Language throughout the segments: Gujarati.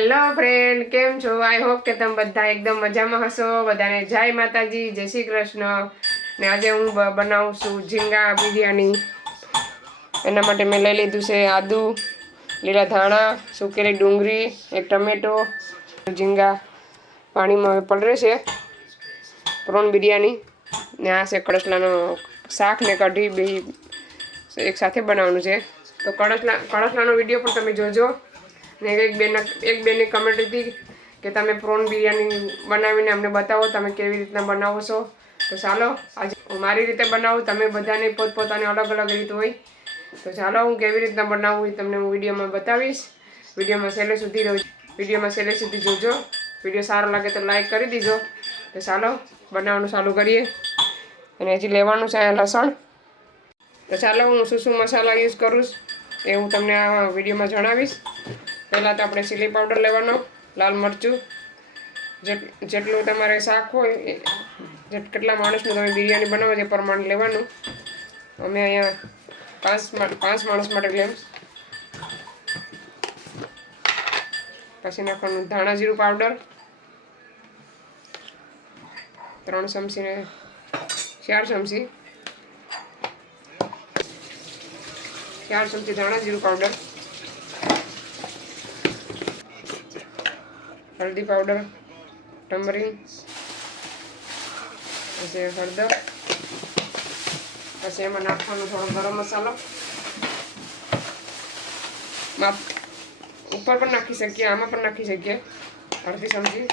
હેલો ફ્રેન્ડ કેમ છો? આઈ હોપ કે તમે બધા એકદમ મજામાં હશો. બધાને જય માતાજી, જય શ્રી કૃષ્ણ. ને આજે હું બનાવું છું ઝીંગા બિરયાની. એના માટે મેં લઈ લીધું છે આદુ, લીલા ધાણા, સુકેલી ડુંગળી, એક ટમેટો, ઝીંગા. પાણીમાં હવે પલળે છે. પ્રોન બિરયાની. ને આ છે કડસલાનો શાક ને કઢી બે એક સાથે બનાવવાનું છે. તો કડસલા કડસલાનો વીડિયો પણ તમે જોજો. ને એક બેના એક બેની કમેન્ટ હતી કે તમે પ્રોન બિરયાની બનાવીને અમને બતાવો, તમે કેવી રીતના બનાવો છો? તો ચાલો, આજે હું મારી રીતે બનાવું, તમે બધાને પોતપોતાની અલગ અલગ રીત હોય. તો ચાલો, હું કેવી રીતના બનાવું એ તમને હું વિડીયોમાં બતાવીશ. વિડીયોમાં છેલ્લે સુધી રહું વિડીયોમાં છેલ્લે સુધી જોજો. વીડિયો સારો લાગે તો લાઈક કરી દીજો. તો ચાલો, બનાવવાનું ચાલુ કરીએ. અને હજી લેવાનું છે લસણ. તો ચાલો, હું શું શું મસાલા યુઝ કરું એ હું તમને આ વિડીયોમાં જણાવીશ. પહેલાં તો આપણે ચીલી પાવડર લેવાનો, લાલ મરચું, જેટ, જેટલું તમારે શાક હોય જેટ, કેટલા માણસનું તમે બિરયાની બનાવો એ પ્રમાણે લેવાનું. અમે અહીંયા પાંચ પાંચ માણસ માટે લેમ. પછી નાખવાનું ધાણા જીરું પાવડર ત્રણ ચમચી ને ચાર ચમચી ચાર ચમચી ધાણા જીરું પાવડર હલ્દી પાવડર ટમરીન પછી હળદર, પછી એમાં નાખવાનો થોડો ગરમ મસાલો. માપ ઉપર પણ નાખી શકીએ, આમાં પણ નાખી શકીએ, અડધી ચમચી.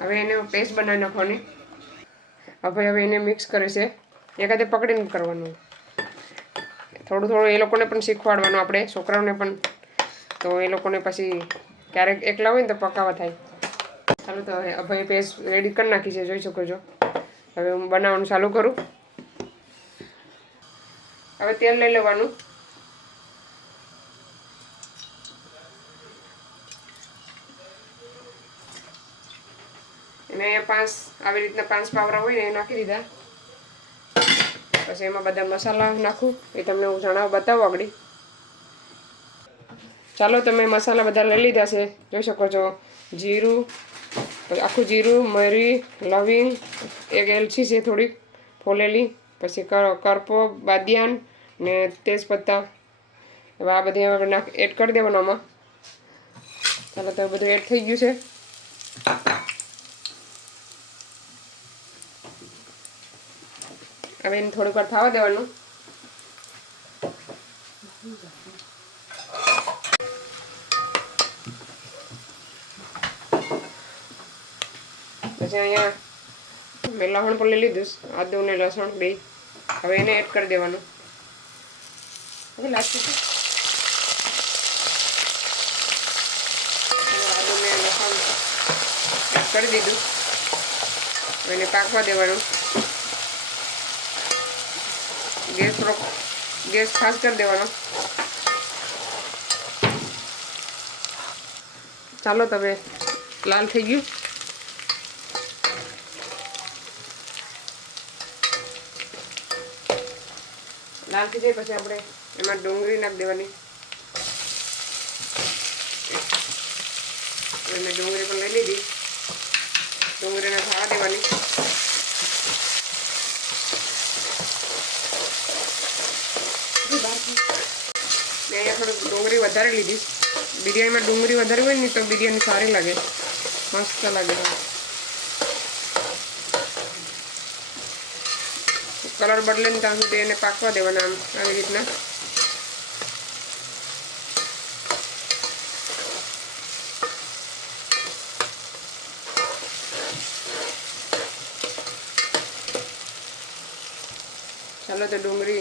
હવે એને પેસ્ટ બનાવી નાખવાની. હવે હવે એને મિક્સ કરે છે. એકાદે પકડીને કરવાનું. થોડું થોડું એ લોકોને પણ શીખવાડવાનું આપણે, છોકરાઓને પણ. તો એ લોકોને પછી ક્યારેક એકલા હોય ને તો પકાવા થાય. ચાલો તો હવે અભય પેસ્ટ રેડી કરી નાખી છે, જોઈ શકો છો. હવે હું બનાવવાનું ચાલુ કરું. હવે તેલ લઈ લેવાનું. અને પાંચ, આવી રીતના પાંચ પાવરા હોય ને એ નાખી દીધા. પછી એમાં બધા મસાલા નાખું, એ તમને હું જણાવ બતાવું આગળ. ચાલો, તમે મસાલા બધા લઈ લીધા છે. જોઈ શકો છો, જીરું, પછી આખું જીરું, મરી, લવિંગ, એક એલચી છે થોડીક ફોલેલી, પછી કર- કરપો, બાદિયાન ને તેજપત્તા. હવે આ બધી હવે નાખ, એડ કરી દેવાનું આમાં. ચાલો, તો બધું એડ થઈ ગયું છે. હવે એને થોડીક વાર થવા દેવાનું. પછી અહીંયા મેં લસણ પણ લઈ લીધું. આદુ ને લસણ બે. હવે એને એડ કરી દેવાનું. હવે લાસ્ટ આદુ ને લસણ કરી દીધું. હવે એને પાકવા દેવાનું. ગેસ થોડોક ગેસ ફાસ્ટ કરી દેવાનો. ચાલો તમે લાલ થઈ ગયું. લાલ થઈ જાય પછી આપણે એમાં ડુંગળી નાખી દેવાની. મેં ડુંગળી પણ લઈ લીધી. ડુંગળીને ખાવા દેવાની. મેં અહીંયા થોડુંક ડુંગળી વધારે લીધી. બિરયાનીમાં ડુંગળી વધારે હોય ને તો બિરયાની સારી લાગે. મસ્ત લાગે. કલર બદલે ને ત્યાં સુધી એને પાકવા દેવાના આમ, આવી રીતના. ચાલો તો ડુંગળી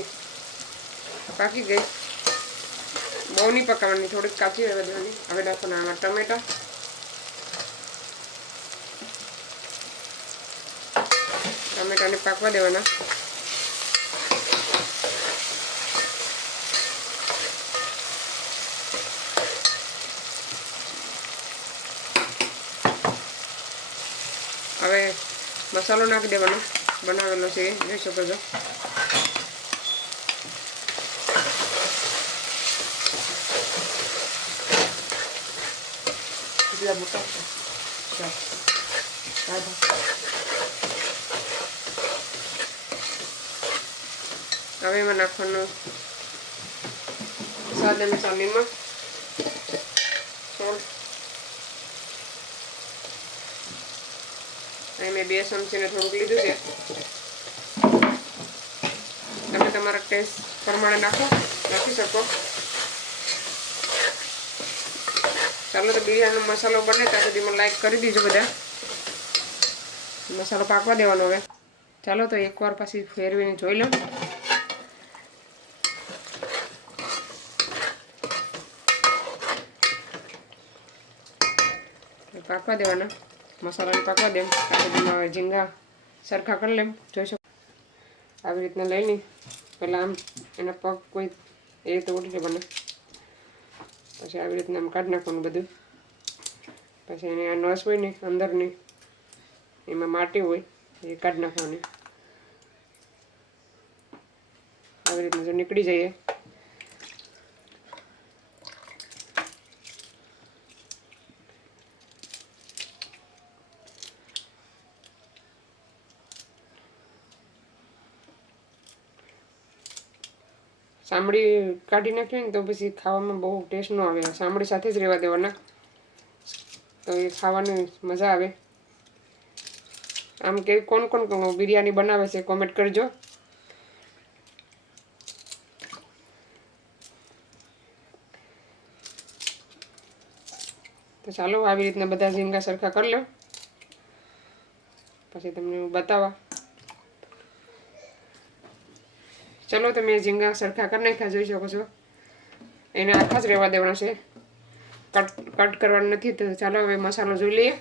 પાકી ગઈ બહુ નહીં પકાવવાની, થોડીક કાચી રહેવા દેવાની હવે નાખવાના આમાં ટમેટા. ટમેટાને પાકવા દેવાના. હવે મસાલો નાખી દેવાનો. બનાવેલો છે, જોઈ શકો છો. એટલા મોટા છે ચાલ. રાધા. હવે એમાં નાખવાનું સ્વાદ અનુસાર નિમક સોલ્ટ અહીં મેં બે ચમચીને થોડુંક લીધું છે તમે તમારા ટેસ્ટ પ્રમાણે નાખો નાખી શકો ચાલો તો બિરયાનીનો મસાલો બને ત્યાં સુધીમાં લાઈક કરી દીજો બધા મસાલો પાકવા દેવાનો હવે ચાલો તો એકવાર પછી ફેરવીને જોઈ લો પાકવા દેવાના મસાલાને પાકવા દેમ ત્યાં સુધીમાં હવે ઝીંગા સરખા કરી લેમ જોઈ શકો આવી રીતના લઈને પહેલાં આમ એના પગ કોઈ એ રીતે ઉઠી બને પછી આવી રીતના આમ કાઢી નાખવાનું બધું. પછી એની આ નસ હોય ને અંદરની, એમાં માટી હોય, એ કાઢી નાખવાની. આવી રીતના જો નીકળી જઈએ. સાંભળી કાઢી નાખીએ ને તો પછી ખાવામાં બહુ ટેસ્ટ ન આવે. સાંભળી સાથે જ રહેવા દેવાના. તો એ ખાવાની મજા આવે. આમ કે કોણ કોણ બિરયાની બનાવે છે કોમેન્ટ કરજો. તો ચાલો, આવી રીતના બધા ઝીંગા સરખા કરી લો. પછી તમને હું બતાવવા ચલો તમે ઝીંગા સરખા કરી નાખ્યા, જોઈ શકો છો. એને આખા જ રહેવા દેવાના છે. કટ કટ કરવાનું નથી તો ચાલો હવે મસાલો જોઈ લઈએ.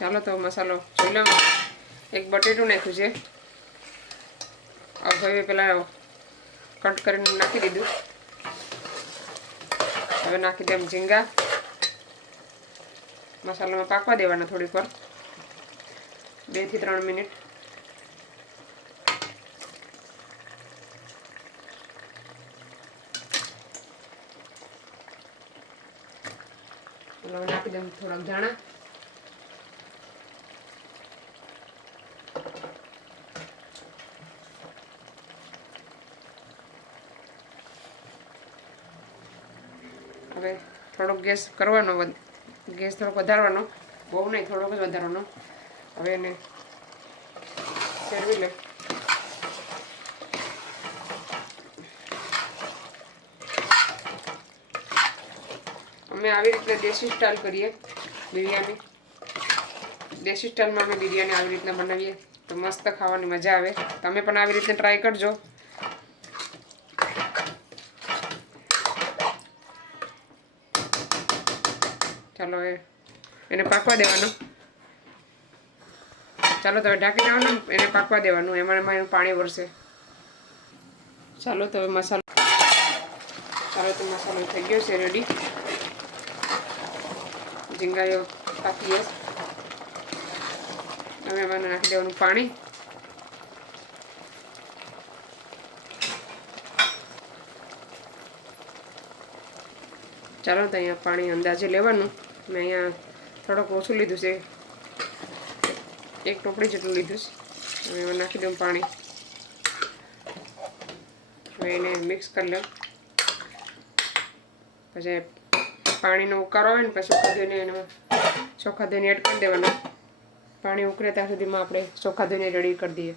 ચાલો તો મસાલો જોઈ લો એક બટેટું નાખ્યું છે. હવે પેલા કટ કરીને નાખી દીધું. હવે નાખી દે ઝીંગા. મસાલામાં પાકવા દેવાના થોડીક વાર. બેથી ત્રણ મિનિટ. હવે નાખી દઉં થોડાક ધાણા. હવે થોડોક ગેસ કરવાનો ગેસ થોડોક વધારવાનો, બહુ નહીં, થોડોક જ વધારવાનો. હવે એને ફેરવી લે. અમે આવી રીતે દેશી સ્ટાઇલ કરીએ બિરયાની. દેશી સ્ટાઇલમાં અમે બિરયાની આવી રીતના બનાવીએ તો મસ્ત ખાવાની મજા આવે. તમે પણ આવી રીતે ટ્રાય કરજો. ચાલો એ એને પાકવા દેવાનું. ચાલો તમે ઢાંકી દેવાનું એને પાકવા દેવાનું. એમાં એમાં એનું પાણી વરસે. ચાલો તો મસાલો ચાલો તો મસાલો થઈ ગયો છે રેડી ઝીંગાયો પાકી ગયો હવે એમાં નાખી દેવાનું પાણી. ચાલો તો અહીંયા પાણી અંદાજે લેવાનું. મેં અહીંયા થોડોક ઓછું લીધું છે. એક ટોપડી જેટલું લીધું છે. હવે એમાં નાખી દઉં પાણી. હવે એને મિક્સ કરી લઉં. પછી પાણીનો ઉકારો આવે ને પછી ચોખા ધોઈને એમાં ચોખા ધોઈને એડ કરી દેવાનો. પાણી ઉકળે ત્યાં સુધીમાં આપણે ચોખા ધોઈને રેડી કરી દઈએ.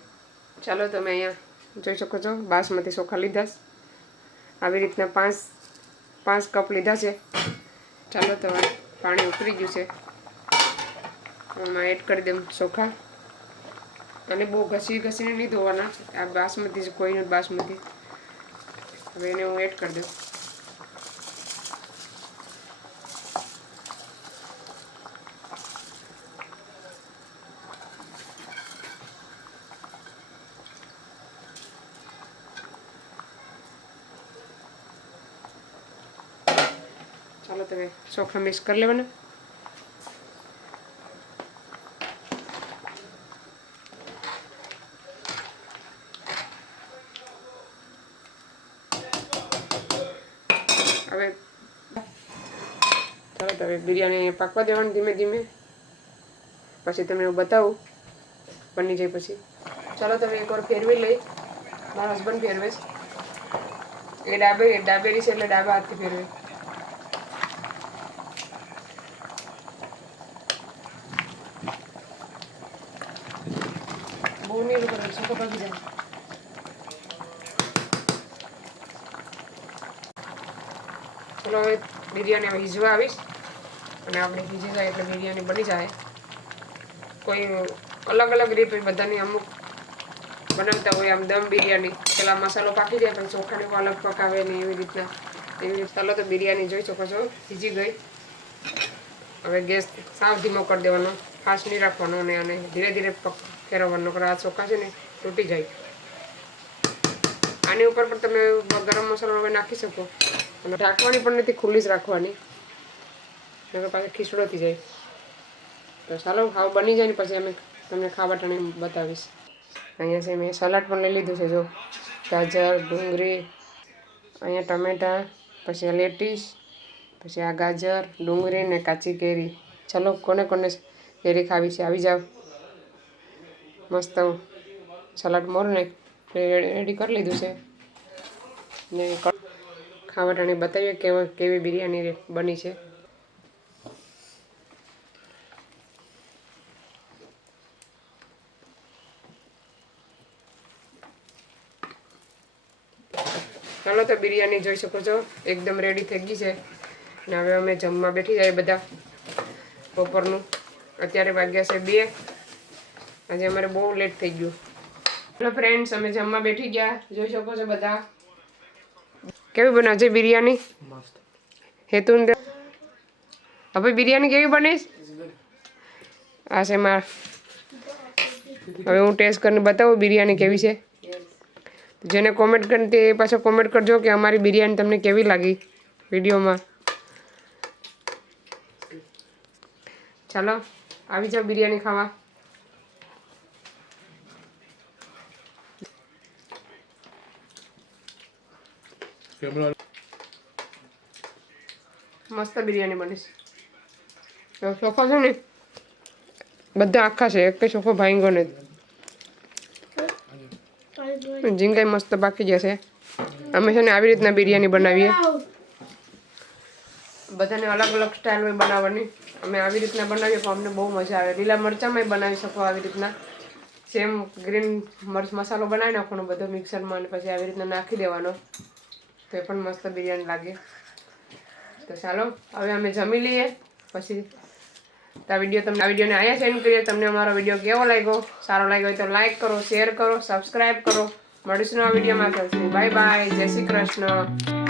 ચાલો તમે અહીંયા જોઈ શકો છો, બાસમતી ચોખા લીધા. આવી રીતના પાંચ પાંચ કપ લીધા છે. ચાલો તો પાણી ઉકળી ગયું છે. એમાં એડ કરી દઉં ચોખા. અને બહુ ઘસી ઘસીને નહીં ધોવાના. આ બાસમતી છે, કોઈનું બાસમતી. હવે એને હું એડ કરી દઉં ચાલો તમે ચોખા મિક્સ કરી લેવાના હવે ચાલો તો હવે બિરયાની પાકવા દેવાની ધીમે ધીમે પછી તમને હું બતાવું બની જાય પછી ચાલો તમે એકવાર ફેરવી લઈ મારા હસબન્ડ ફેરવે છે. એ ડાબે ડાબેરી છે એટલે ડાબા હાથથી ફેરવે બહુ નહીં કરો છોકરો ભાગી જાય ચલો હવે બિરયાની હવે હિજવા આવીશ. અને આપણે હિજી જાય એટલે બિરયાની બની જાય. કોઈ અલગ અલગ રીતે બધાની અમુક બનાવતા હોય, આમ દમ બિરયાની. પેલા મસાલો પાકી જાય, પછી ચોખાને પણ અલગ પકાવે ને એવી રીતના. એવી રીતે ચાલો તો બિરયાની જોઈ શકો છો. હિજી ગઈ. હવે ગેસ સાવ ધીમો કરી દેવાનો. ફાસ્ટ નહીં રાખવાનો અને ધીરે ધીરે પક ફેરવવાનો કારણ આ ચોખા છે ને, તૂટી જાય. આની ઉપર પણ તમે ગરમ મસાલો હવે નાખી શકો. અને ઢાંકવાની પણ નથી, ખુલ્લી જ રાખવાની. નકર પાછી ખીચડોથી જાય. તો ચાલો ખાવ બની જાય ને પછી અમે તમને ખાવા ટાણે બતાવીશ. અહીંયા છે, મેં સલાડ પણ લઈ લીધું છે, જો. ગાજર, ડુંગળી, અહીંયા ટમેટા, પછી આ લેટીસ, પછી આ ગાજર, ડુંગળી ને કાચી કેરી. ચલો, કોને કોને કેરી ખાવી છે, આવી જાઓ. મસ્ત સલાડ મોર રેડી કરી લીધું છે. ને ક- ખાવા બતાવીએ કેવા કેવી બિરયાની બની છે. ચાલો તો બિરયાની જોઈ શકો છો. એકદમ રેડી થઈ ગઈ છે. ને હવે અમે જમવા બેઠી જાય બધા. બપોરનું. અત્યારે વાગ્યા છે બે. આજે અમારે બહુ લેટ થઈ ગયું. હેલો ફ્રેન્ડ્સ અમે જમવા બેઠી ગયા. જોઈ શકો છો બધા. કેવી બને છે બિરયાની? હેતુ હવે બિરયાની કેવી બને આ છે માર. હવે હું ટેસ્ટ કરીને બતાવું બિરયાની કેવી છે. જેને કોમેન્ટ કરી તે પાછો કોમેન્ટ કરજો કે અમારી બિરયાની તમને કેવી લાગી વિડીયોમાં. ચાલો આવી જાઓ બિરયાની ખાવા. મસ્ત બિરયાની બની છે છે ને બધા આખા છે એક ચોખ્ખો ભાઈંગો નથી જીંગાઈ મસ્ત બાકી જશે અમે છે ને આવી રીતના બિરયાની બનાવીએ બધાને અલગ અલગ સ્ટાઇલમાં બનાવવાની અમે આવી રીતના બનાવીએ પણ અમને બહુ મજા આવે લીલા મરચાંમાં બનાવી શકો આવી રીતના સેમ ગ્રીન મરચ મસાલો બનાવી નાખવાનો બધો મિક્સરમાં અને પછી આવી રીતના નાખી દેવાનો તો એ પણ મસ્ત બિરયાની લાગે. તો ચાલો, હવે અમે જમી લઈએ. પછી તો વીડિયો તમને, આ વિડીયોને અહીંયા સેન્ડ કરીએ. તમને અમારો વીડિયો કેવો લાગ્યો? સારો લાગ્યો હોય તો લાઈક કરો શેર કરો સબસ્ક્રાઈબ કરો. મળીશું આ વિડીયોમાં. બાય બાય જય શ્રી કૃષ્ણ.